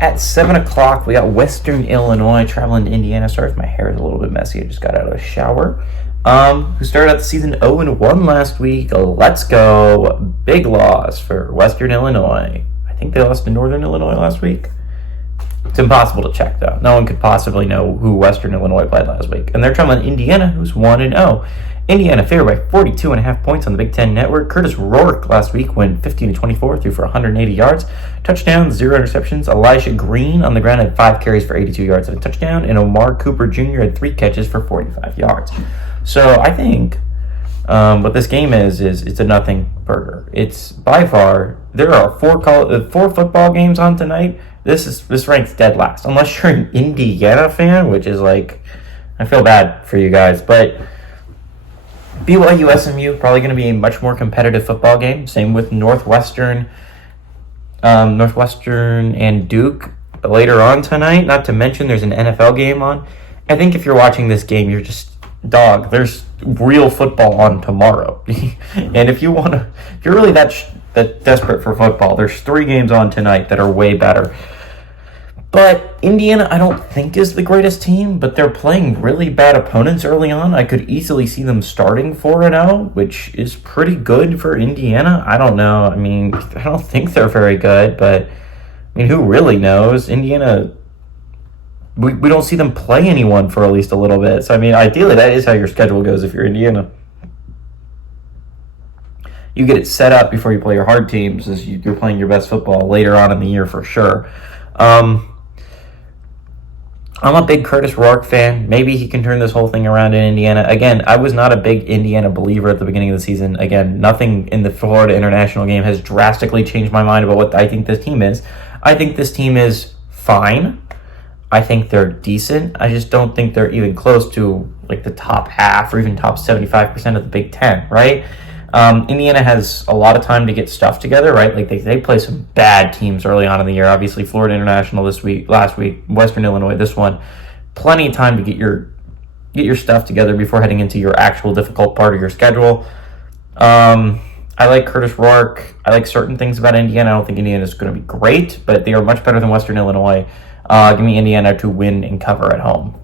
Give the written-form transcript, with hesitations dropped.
At 7 o'clock, we got Western Illinois traveling to Indiana. Sorry if my hair is a little bit messy. I just got out of the shower. Who started out the season 0-1 last week. Let's go. Big loss for Western Illinois. I think they lost to Northern Illinois last week. It's impossible to check, though. No one could possibly know who Western Illinois played last week. And they're traveling to Indiana, who's 1-0. Indiana favored by 42.5 points on the Big Ten Network. Curtis Rourke last week went 15-24, threw for 180 yards. Touchdown, 0 interceptions. Elijah Green on the ground had 5 carries for 82 yards and a touchdown. And Omar Cooper Jr. had 3 catches for 45 yards. So I think what this game is it's a nothing burger. It's by far, there are 4 football games on tonight. This ranks dead last. Unless you're an Indiana fan, which is like, I feel bad for you guys, but BYU SMU probably going to be a much more competitive football game. Same with Northwestern and Duke later on tonight. Not to mention there's an NFL game on. I think if you're watching this game, you're just there's real football on tomorrow. And if you're really that desperate for football, there's 3 games on tonight that are way better. But Indiana, I don't think is the greatest team, but they're playing really bad opponents early on. I could easily see them starting 4-0, which is pretty good for Indiana. I don't know. I mean, I don't think they're very good, but I mean, who really knows? Indiana, we don't see them play anyone for at least a little bit. So, I mean, ideally, that is how your schedule goes if you're Indiana. You get it set up before you play your hard teams as you're playing your best football later on in the year for sure. I'm a big Curtis Rourke fan. Maybe he can turn this whole thing around in Indiana. Again, I was not a big Indiana believer at the beginning of the season. Again, nothing in the Florida International game has drastically changed my mind about what I think this team is. I think this team is fine. I think they're decent. I just don't think they're even close to like the top half or even top 75% of the Big Ten, right? Indiana has a lot of time to get stuff together, right? Like they play some bad teams early on in the year. Obviously, Florida International last week, Western Illinois this one. Plenty of time to get your stuff together before heading into your actual difficult part of your schedule. I like Curtis Rourke. I like certain things about Indiana. I don't think Indiana is going to be great, but they are much better than Western Illinois. Give me Indiana to win and cover at home.